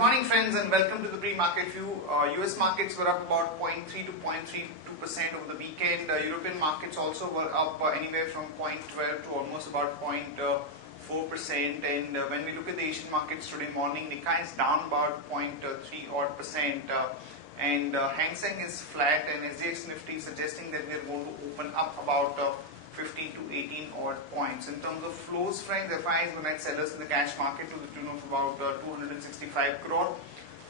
morning friends and welcome to the pre-market view. US markets were up about 0.3 to 0.32% over the weekend. European markets also were up anywhere from 0.12 to almost about 0.4%. And when we look at the Asian markets today morning, Nikkei is down about 0.3% and Hang Seng is flat, and SGX Nifty is suggesting that we are going to open up about 15 to 18 odd points. In terms of flows, friends, FIs were net sellers in the cash market to the tune of about 265 crore.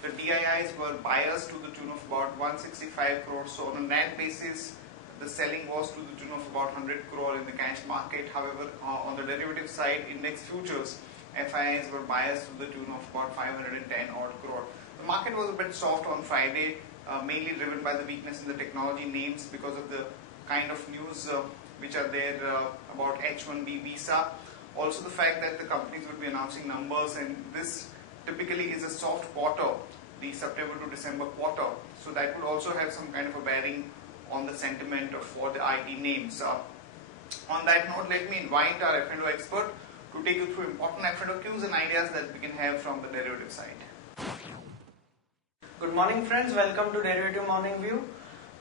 The DIIs were buyers to the tune of about 165 crore. So on a net basis, the selling was to the tune of about 100 crore in the cash market. However, on the derivative side, index futures, FIs were buyers to the tune of about 510 odd crore. The market was a bit soft on Friday, mainly driven by the weakness in the technology names because of the kind of news which are there about H1B visa. Also the fact that the companies will be announcing numbers, and this typically is a soft quarter, the September to December quarter. So that would also have some kind of a bearing on the sentiment for the IT names. On that note, let me invite our F&O expert to take you through important F&O cues and ideas that we can have from the derivative side. Good morning friends, welcome to Derivative Morning View.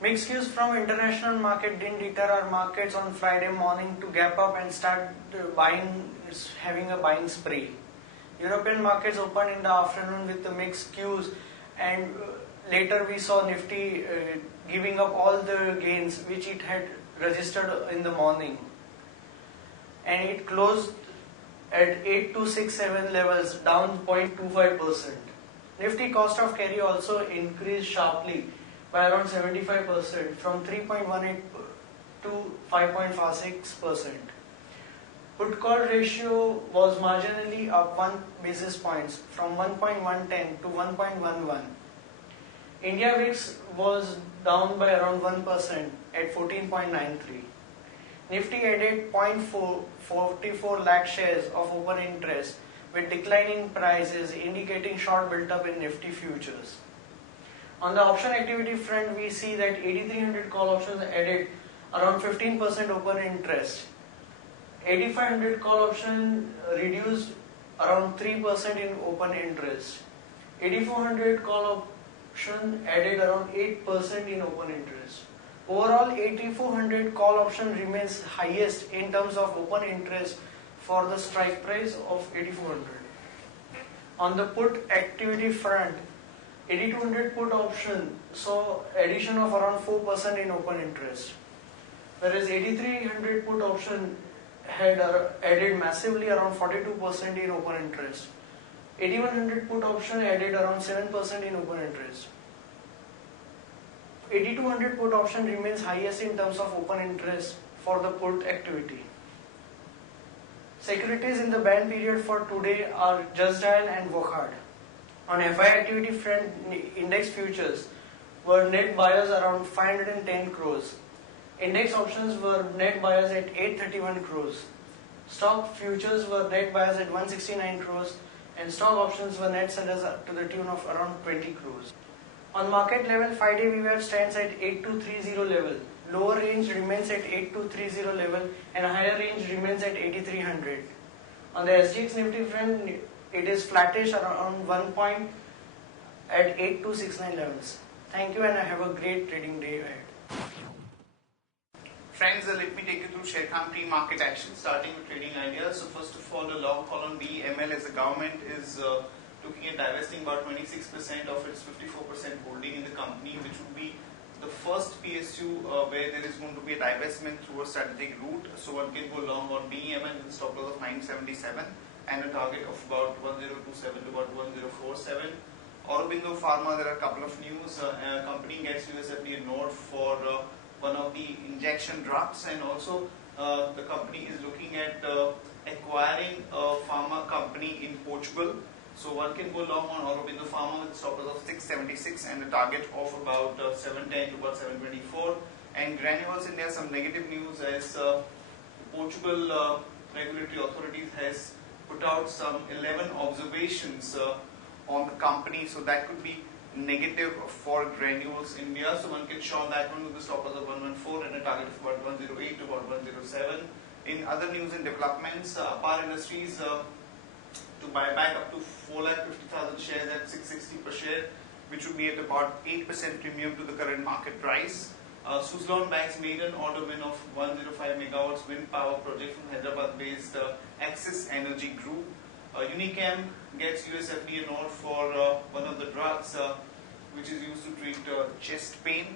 Mixed cues from international market didn't deter our markets on Friday morning to gap up and start having a buying spree. European markets opened in the afternoon with the mixed cues, and later we saw Nifty giving up all the gains which it had registered in the morning. And it closed at 8267 levels, down 0.25%. Nifty cost of carry also increased sharply by around 75% from 3.18 to 5.46%. Put call ratio was marginally up 1 basis points from 1.110 to 1.11. India VIX was down by around 1% at 14.93. Nifty added 0.44 lakh shares of open interest with declining prices indicating short built up in Nifty futures. On the option activity front, we see that 8300 call options added around 15% open interest. 8500 call option reduced around 3% in open interest. 8400 call option added around 8% in open interest. Overall, 8400 call option remains highest in terms of open interest for the strike price of 8400. On the put activity front, 8200 put option saw addition of around 4% in open interest, whereas 8300 put option had added massively around 42% in open interest. 8100 put option added around 7% in open interest. 8200 put option remains highest in terms of open interest for the put activity. Securities in the ban period for today are Just Dial and Wokhard. On FI activity front, index futures were net buyers around 510 crores. Index options were net buyers at 831 crores. Stock futures were net buyers at 169 crores, and stock options were net sellers to the tune of around 20 crores. On market level, 5-day VWAP stands at 8230 level. Lower range remains at 8230 level and higher range remains at 8300. On the SGX Nifty front, it is flattish around 1 point at 8269 levels. Thank you, and I have a great trading day ahead. Friends, let me take you through Sharekhan pre-market action, starting with trading ideas. So first of all, the long call on BEML, as the government is looking at divesting about 26% of its 54% holding in the company, which would be the first PSU where there is going to be a divestment through a strategic route. So one can go long on BEML with a stop loss of 977 and a target of about 1027 to about 1047. Aurobindo Pharma, there are a couple of news. Company gets US FDA node for one of the injection drugs, and also the company is looking at acquiring a pharma company in Portugal. So one can go long on Aurobindo Pharma with stop loss of 676 and a target of about 710 to about 724. And Granules India, some negative news as Portugal regulatory authorities has put out some 11 observations on the company. So that could be negative for Granules India. So one can short that one with the stop loss of 114 and a target of about 108 to about 107. In other news and developments, Apar Industries to buy back up to 4,50,000 shares at 660 per share, which would be at about 8% premium to the current market price. Suzlon Bank's maiden order win of 105 megawatts wind power project from Hyderabad-based Axis Energy Group. Unichem gets US FDA nod for one of the drugs which is used to treat chest pain.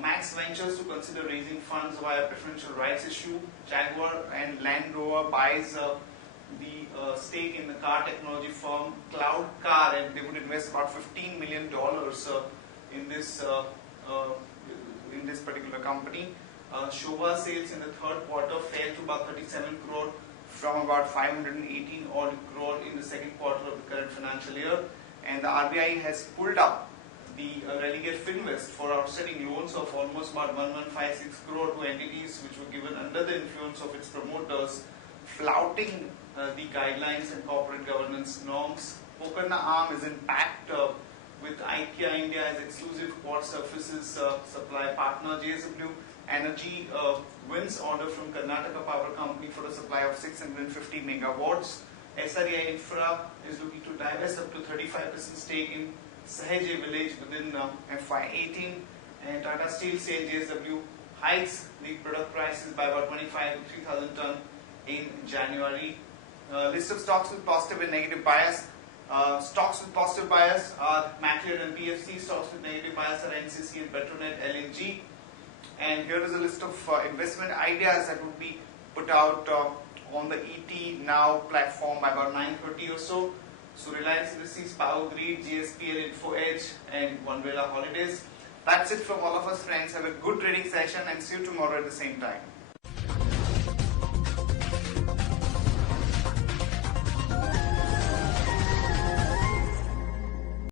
Max Ventures to consider raising funds via preferential rights issue. Jaguar and Land Rover buys the stake in the car technology firm Cloud Car, and they would invest about $15 million in this particular company. Shobha sales in the third quarter fell to about 37 crore from about 518 odd crore in the second quarter of the current financial year, and the RBI has pulled up the relegate Finvest for outstanding loans of almost about 1156 crore to entities which were given under the influence of its promoters, flouting the guidelines and corporate governance norms. Pokarna Arm is in pact with IKEA India as exclusive quad surfaces supply partner. JSW Energy wins order from Karnataka Power Company for a supply of 650 megawatts. SREI Infra is looking to divest up to 35% stake in Sahaje village within FY18, and Tata Steel sale JSW hikes the product prices by about 25 to 3,000 ton in January. List of stocks with positive and negative bias. Stocks with positive bias are Macleod and PFC. Stocks with negative bias are NCC and Petronet LNG. And here is a list of investment ideas that would be put out on the ET Now platform by about 9:30 or so. So Reliance Industries, Power Grid, GSPL, Info Edge, and One Vela Holidays. That's it from all of us, friends. Have a good trading session and see you tomorrow at the same time.